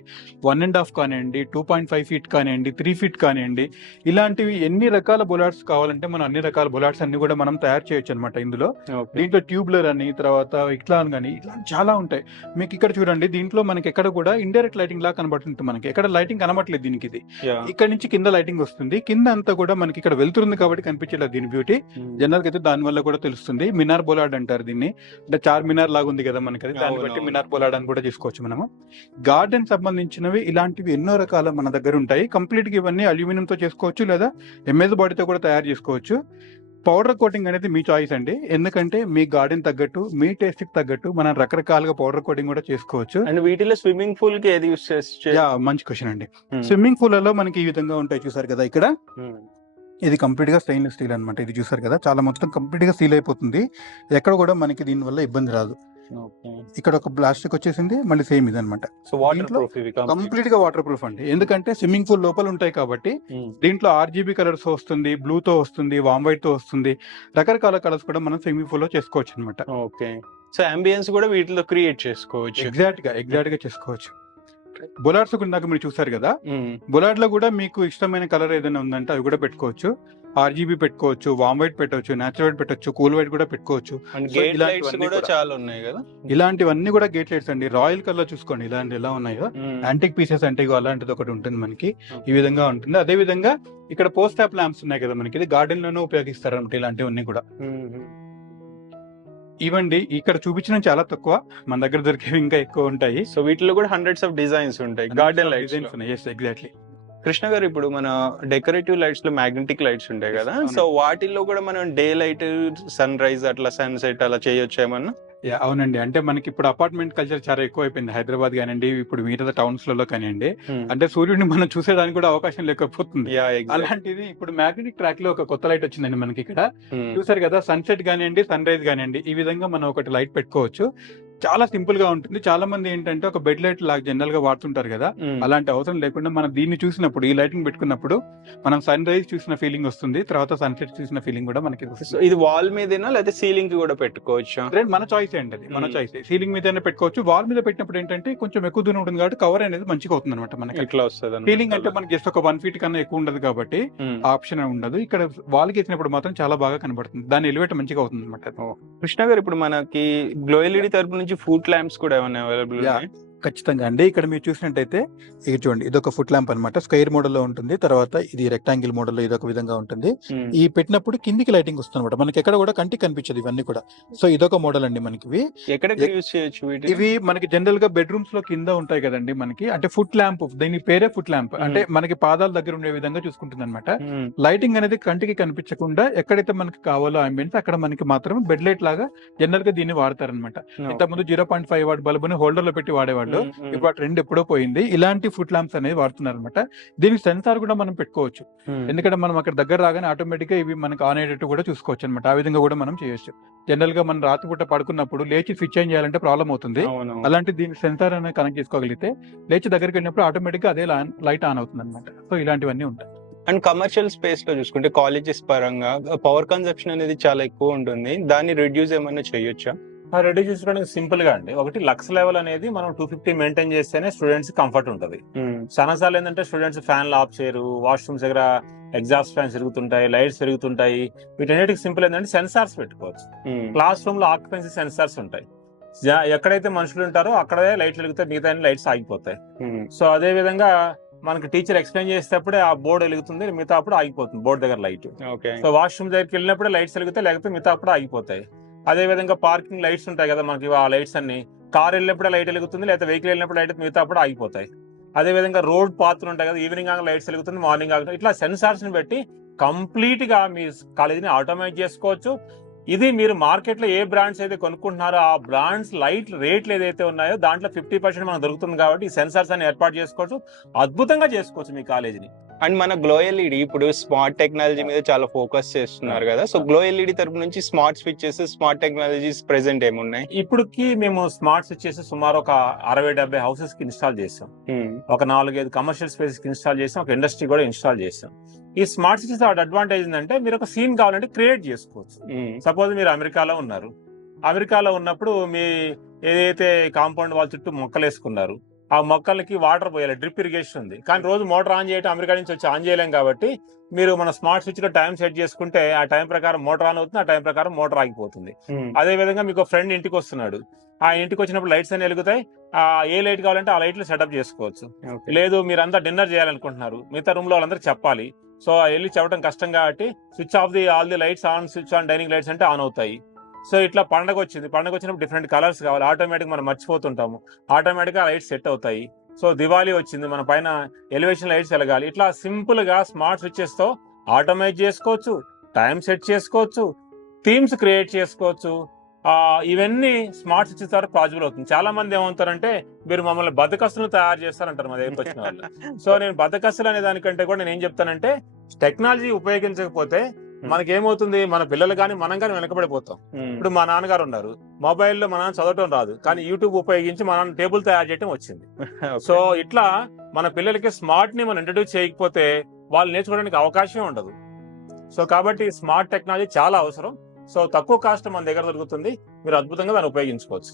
1.5 కానివ్వండి, 2.5 feet కానివ్వండి, 3 feet కానివ్వండి, ఇలాంటివి ఎన్ని రకాల బొలాట్స్ కావాలంటే మనం అన్ని రకాల బొలాట్స్ అన్ని కూడా మనం తయారు చేయొచ్చు అనమాట ఇందులో. దీంట్లో ట్యూబ్లర్ అని, తర్వాత ఇక్లాన్ కానీ, ఇట్లా చాలా ఉంటాయి. మీకు ఇక్కడ చూడండి, దీంట్లో మనకి ఎక్కడ కూడా ఇండైరెక్ట్ లైటింగ్ లా కనబడుతుంది. మనకి ఎక్కడ లైటింగ్ కనబడలేదు దీనికి. ఇది ఇక్కడ నుంచి కింద లైటింగ్ వస్తుంది, కింద అంతా కూడా మనకి ఇక్కడ వెళ్తుంది కాబట్టి కనిపించలేదు దీని బ్యూటీ. జనరల్ గా అయితే దాని వల్ల కూడా తెలుస్తుంది. మినార్ బొలాడ్ అంటారు దీన్ని, అంటే 4 మినార్ లాగా ఉంది కదా మనకి, దాన్ని బట్టి మినార్ బొలాడ్ అని కూడా తీసుకోవచ్చు మనము. గార్డెన్ సంబంధించినవి ఇలాంటివి ఎన్నో రకాల మన దగ్గర ఉంటాయి. కంప్లీట్ గా ఇవన్నీ అల్యూమినియం తో చేసుకోవచ్చు, లేదా MS బాడీతో కూడా తయారు చేసుకోవచ్చు. పౌడర్ కోటింగ్ అనేది మీ చాయిస్ అండి, ఎందుకంటే మీ గార్డెన్ తగ్గట్టు, మీ టేస్ట్ కి తగ్గట్టు మనం రకరకాలుగా పౌడర్ కోటింగ్ కూడా చేసుకోవచ్చు. అండ్ వీటిలో స్విమ్మింగ్ పూల్ కి ఏది యూస్ చేస్తే? మంచి క్వశ్చన్ అండి. స్విమ్మింగ్ పూల్ లో మనకి ఈ విధంగా ఉంటాయి, చూసారు కదా ఇక్కడ. ఇది కంప్లీట్ గా స్టెయిన్లెస్ స్టీల్ అనమాట. ఇది చూసారు కదా, చాలా మొత్తం కంప్లీట్ గా సీల్ అయిపోతుంది, ఎక్కడ కూడా మనకి దీని వల్ల ఇబ్బంది రాదు. ఇక్కడ ఒక ప్లాస్టిక్ వచ్చేసింది, మళ్ళీ సేమ్ ఇది అనమాట. కంప్లీట్ గా వాటర్ ప్రూఫ్ అండి, ఎందుకంటే స్విమ్మింగ్ పూల్ లోపల ఉంటాయి కాబట్టి. దీంట్లో RGB కలర్స్ వస్తుంది, బ్లూ తో వస్తుంది, వామ్ వైట్ తో వస్తుంది, రకరకాల కలర్స్ కూడా మనం స్విమ్మింగ్ పూల్ లో చేసుకోవచ్చు అనమాట. ఓకే, సో అంబియన్స్ కూడా వీటిలో క్రియేట్ చేసుకోవచ్చు. ఎగ్జాక్ట్ గా చేసుకోవచ్చు. బొలాడ్స్ ఇందాక మీరు చూసారు కదా, బొలాడ్ లో కూడా మీకు ఇష్టమైన కలర్ ఏదైనా ఉందంటే అవి కూడా పెట్టుకోవచ్చు. RGB పెట్టుకోవచ్చు, వామ్ వైట్ పెట్టవచ్చు, నేచురల్ వైట్ పెట్టవచ్చు, కూల్ వైట్ కూడా పెట్టుకోవచ్చు. చాలా ఉన్నాయి కదా, ఇలాంటివన్నీ కూడా గేట్ లైట్స్ అండి. రాయల్ కలర్ చూసుకోండి, ఇలాంటి ఎలా ఉన్నాయో యాంటిక్ పీసెస్ అంటే అలాంటిది ఒకటి ఉంటుంది మనకి, ఈ విధంగా ఉంటుంది. అదే విధంగా ఇక్కడ పోస్ట్ ఆప్ ల్యాంప్స్ ఉన్నాయి కదా మనకి, ఇది గార్డెన్ లోనే ఉపయోగిస్తారు అనమాట ఇలాంటివన్నీ కూడా. ఇవ్వండి, ఇక్కడ చూపించిన చాలా తక్కువ, మన దగ్గర దొరికేవి ఇంకా ఎక్కువ ఉంటాయి. సో వీటిలో కూడా hundreds of designs ఉంటాయి, గార్డెన్ లైట్స్ ఉన్నాయి. ఎగ్జాక్ట్లీ. కృష్ణ గారు, ఇప్పుడు మన డెకరేటివ్ లైట్స్ లో మ్యాగ్నెటిక్ లైట్స్ ఉంటాయి కదా, సో వాటిల్లో కూడా మనం డే లైట్, సన్ రైజ్ అట్లా, సన్సెట్ అలా చేయొచ్చు ఏమన్నా? అవునండి, అంటే మనకి ఇప్పుడు అపార్ట్మెంట్ కల్చర్ చాలా ఎక్కువ అయిపోయింది, హైదరాబాద్ కానివ్వండి, ఇప్పుడు మిగతా టౌన్స్ లలో కానివ్వండి. అంటే సూర్యుడిని మనం చూసేదానికి కూడా అవకాశం లేకపోతుంది. అలాంటిది ఇప్పుడు మ్యాగ్నెటిక్ ట్రాక్ లో ఒక కొత్త లైట్ వచ్చిందండి మనకి ఇక్కడ. చూసారు కదా, సన్సెట్ కానివ్వండి, సన్ రైజ్ కానివ్వండి, ఈ విధంగా మనం ఒకటి లైట్ పెట్టుకోవచ్చు. చాలా సింపుల్ గా ఉంటుంది. చాలా మంది ఏంటంటే ఒక బెడ్ లైట్ లాగా జనరల్ గా వాడుతుంటారు కదా, అలాంటి అవసరం లేకుండా మనం దీన్ని చూసినప్పుడు, ఈ లైటింగ్ పెట్టుకున్నప్పుడు మనం సన్ రైజ్ చూసిన ఫీలింగ్ వస్తుంది, తర్వాత సన్సెట్ చూసిన ఫీలింగ్ కూడా మనకి వస్తుంది. ఇది వాల్ మీదేనా లేదా సీలింగ్ కి కూడా పెట్టుకోవచ్చు? మన చాయిస్ ఏంటది, మన చాయిస్. సీలింగ్ మీద పెట్టుకోవచ్చు, వాల్ మీద పెట్టినప్పుడు ఏంటంటే కొంచెం ఎక్కువ దూరం ఉంటుంది కాబట్టి కవర్ అనేది మంచిగా అవుతుంది అనమాట మనకి. ఇట్లా వస్తుంది. సీలింగ్ అంటే మనకి జస్ట్ ఒక 1 feet కన్నా ఎక్కువ ఉండదు కాబట్టి ఆప్షన్ ఉండదు. ఇక్కడ వాల్ కి వేసినప్పుడు మాత్రం చాలా బాగా కనబడుతుంది, దాని ఎలివేట్ మంచిగా అవుతుంది అనమాట. కృష్ణ గారు, ఇప్పుడు మనకి గ్లో ఎల్ఈడి తరపు నుంచి ఫుట్ ల్యాంప్స్ కూడా ఏమైనా అవైలబుల్? ఖచ్చితంగా అండి. ఇక్కడ మీరు చూసినట్టయితే ఇది చూడండి, ఇది ఒక ఫుట్ ల్యాంప్ అనమాట, స్క్వేర్ మోడల్ లో ఉంటుంది. తర్వాత ఇది రెక్టాంగిల్ మోడల్ లో ఇది ఒక విధంగా ఉంటుంది. ఈ పెట్టినప్పుడు కిందికి లైటింగ్ వస్తుంది అనమాట, మనకి ఎక్కడ కూడా కంటికి కనిపించదు ఇవన్నీ కూడా. సో ఇదొక మోడల్ అండి మనకి. ఇవి మనకి జనరల్ గా బెడ్రూమ్స్ లో కింద ఉంటాయి కదండి మనకి, అంటే ఫుట్ ల్యాంప్, దీని పేరే ఫుట్ ల్యాంప్. అంటే మనకి పాదాల దగ్గర ఉండే విధంగా చూసుకుంటుంది అనమాట. లైటింగ్ అనేది కంటికి కనిపించకుండా ఎక్కడైతే మనకి కావాలో అంబియన్స్ అక్కడ మనకి మాత్రం బెడ్ లైట్ లాగా జనరల్ గా దీన్ని వాడతారనమాట. ఇంతకుముందు 0.5 వాట్ బల్బుని హోల్డర్ లో పెట్టి వాడేవాడు. వాళ్ళు. ఇప్పుడు ఆ ట్రెండ్ ఎప్పుడో పోయింది. ఇలాంటి ఫుట్ ల్యాంప్స్ అనేది వాడుతున్నారు అనమాట. దీనికి సెన్సార్ కూడా మనం పెట్టుకోవచ్చు. ఎందుకంటే మనం అక్కడ దగ్గర రాగానే ఆటోమేటిక్ గా ఇవి మనకు ఆన్ అయ్యేటట్టు కూడా చూసుకోవచ్చు అనమాట. ఆ విధంగా కూడా మనం చేయొచ్చు. జనరల్ గా మనం రాత్రిపూట పడుకున్నప్పుడు లేచి స్విచ్ ఆన్ చేయాలంటే ప్రాబ్లం అవుతుంది. అలాంటి దీనికి సెన్సార్ అనేది కనెక్ట్ చేసుకోగలిగితే లేచి దగ్గరికి వెళ్ళినప్పుడు ఆటోమేటిక్ గా అదే లైట్ ఆన్ అవుతుంది అనమాట. సో ఇలాంటివన్నీ ఉంటాయి. అండ్ కమర్షియల్ స్పేస్ లో చూసుకుంటే కాలేజెస్ పరంగా పవర్ కన్సప్షన్ అనేది చాలా ఎక్కువ ఉంటుంది. దాన్ని రిడ్యూస్ ఏమన్నా చేయొచ్చా? రెడ్యూస్ చేసుకోవడానికి సింపుల్ గా అండి. ఒకటి లక్స్ లెవెల్ అనేది మనం 250 మెయింటైన్ చేస్తేనే స్టూడెంట్స్ కంఫర్ట్ ఉంటుంది. చాలాసార్లు ఏంటంటే స్టూడెంట్స్ ఫ్యాన్లు ఆఫ్ చేయరు, వాష్రూమ్స్ దగ్గర ఎగ్జాస్ట్ ఫ్యాన్స్ తిరుగుతుంటాయి, లైట్స్ పెరుగుతుంటాయి. వీటన్నిటికి సింపుల్ ఏంటంటే సెన్సార్స్ పెట్టుకోవచ్చు. క్లాస్ రూమ్ లో ఆక్యుపెన్సీ సెన్సార్స్ ఉంటాయి. ఎక్కడైతే మనుషులు ఉంటారో అక్కడే లైట్లు వెలుగుతాయి, మిగతా లైట్స్ ఆగిపోతాయి. సో అదే విధంగా మనకి టీచర్ ఎక్స్ప్లెయిన్ చేసేటప్పుడే ఆ బోర్డు వెలుగుతుంది, మిగతా అప్పుడు ఆగిపోతుంది బోర్డు దగ్గర లైట్. సో వాష్రూమ్ దగ్గరికి వెళ్ళినప్పుడే లైట్స్ వెలుగుతాయి, లేకపోతే మిగతా అప్పుడు ఆగిపోతాయి. అదే విధంగా పార్కింగ్ లైట్స్ ఉంటాయి కదా మనకి, ఆ లైట్స్ అన్ని కార్ వెళ్ళినప్పుడు లైట్ వెలుగుతుంది, లేకపోతే వెహికల్ వెళ్ళినప్పుడు లైట్, మిగతా అప్పుడు ఆగిపోతాయి. అదే విధంగా రోడ్ పాత్రలు ఉంటాయి కదా, ఈవినింగ్ ఆగా లైట్స్ వెలుగుతుంది, మార్నింగ్ ఆగా. ఇట్లా సెన్సార్స్ ని పెట్టి కంప్లీట్ గా మీ కాలేజీని ఆటోమేట్ చేసుకోవచ్చు. ఇది మీరు మార్కెట్ లో ఏ బ్రాండ్స్ అయితే కొనుక్కుంటున్నారో ఆ బ్రాండ్స్ లైట్ రేట్లు ఏదైతే ఉన్నాయో దాంట్లో 50% మనకు దొరుకుతుంది. కాబట్టి ఈ సెన్సార్స్ అని ఏర్పాటు చేసుకోవచ్చు, అద్భుతంగా చేసుకోవచ్చు మీ కాలేజీని. అండ్ మన గ్లో ఎల్ఈడి ఇప్పుడు స్మార్ట్ టెక్నాలజీ మీద చాలా ఫోకస్ చేస్తున్నారు కదా. సో గ్లో ఎల్ఈడి తరపు నుంచి smart switches, smart technologies present ఏమున్నాయి? ఇప్పటికి మేము స్మార్ట్ స్విచెస్ సుమారు ఒక 60-70 హౌసెస్ కి ఇన్స్టాల్ చేసాం. ఒక 4-5 కమర్షియల్ స్పేసెస్ కి ఇన్స్టాల్ చేసాం, ఒక ఇండస్ట్రీ కూడా ఇన్స్టాల్ చేసాం. ఈ స్మార్ట్ స్విచెస్ అడ్వాంటేజ్ ఏంటంటే మీరు ఒక సీన్ కావాలంటే క్రియేట్ చేసుకోవచ్చు. సపోజ్ మీరు అమెరికాలో ఉన్నారు, అమెరికాలో ఉన్నప్పుడు మీ ఏదైతే కాంపౌండ్ వాళ్ళ చుట్టూ మొక్కలు వేసుకున్నారు, ఆ మొక్కలకి వాటర్ పోయాలి, డ్రిప్ ఇరిగేషన్ ఉంది. కానీ రోజు మోటార్ ఆన్ చేయడం అమెరికా నుంచి వచ్చి ఆన్ చేయలేం. కాబట్టి మీరు మన స్మార్ట్ స్విచ్ లో టైం సెట్ చేసుకుంటే ఆ టైం ప్రకారం మోటార్ ఆన్ అవుతుంది, ఆ టైం ప్రకారం మోటార్ ఆగిపోతుంది. అదే విధంగా మీకు ఫ్రెండ్ ఇంటికి వస్తున్నాడు, ఆ ఇంటికి వచ్చినప్పుడు లైట్స్ అన్ని వెలుగుతాయి. ఏ లైట్ కావాలంటే ఆ లైట్లు సెటప్ చేసుకోవచ్చు. లేదు మీరంతా డిన్నర్ చేయాలనుకుంటున్నారు, మిగతా రూమ్ లో వాళ్ళందరూ చెప్పాలి, సో వెళ్ళి చెప్పడం కష్టం కాబట్టి switch off all the lights on, switch on dining lights అంటే ఆన్ అవుతాయి. సో ఇట్లా పండగ వచ్చినప్పుడు డిఫరెంట్ కలర్స్ కావాలి, ఆటోమేటిక్ మనం మర్చిపోతుంటాము, ఆటోమేటిక్ గా లైట్స్ సెట్ అవుతాయి. సో దివాళీ వచ్చింది, మన పైన ఎలివేషన్ లైట్స్ వెలగాలి. ఇట్లా సింపుల్ గా స్మార్ట్ స్విచెస్ తో ఆటోమేట్ చేసుకోవచ్చు, టైం సెట్ చేసుకోవచ్చు, థీమ్స్ క్రియేట్ చేసుకోవచ్చు. ఇవన్నీ స్మార్ట్ స్విచెస్ ద్వారా పాసిబుల్ అవుతుంది. చాలా మంది ఏమవుతారంటే మీరు మమ్మల్ని బద్దకస్తులు తయారు చేస్తారంటారు మా దగ్గరికి వచ్చిన వాళ్ళు. సో నేను బద్దకస్తులు అనే దానికంటే కూడా నేను ఏం చెప్తానంటే, టెక్నాలజీ ఉపయోగించకపోతే మనకేమవుతుంది, మన పిల్లలు కానీ మనం కానీ వెనకబడిపోతాం. ఇప్పుడు మా నాన్నగారు ఉన్నారు, మొబైల్లో మన నాన్న చదవటం రాదు, కానీ యూట్యూబ్ ఉపయోగించి మన నాన్న టేబుల్ తయారు చేయడం వచ్చింది. సో ఇట్లా మన పిల్లలకి స్మార్ట్ ని మనం ఇంట్రడ్యూస్ చేయకపోతే వాళ్ళు నేర్చుకోవడానికి అవకాశం ఉండదు. సో కాబట్టి స్మార్ట్ టెక్నాలజీ చాలా అవసరం. సో తక్కువ కాస్ట్ మన దగ్గర దొరుకుతుంది, మీరు అద్భుతంగా దాన్ని ఉపయోగించుకోవచ్చు.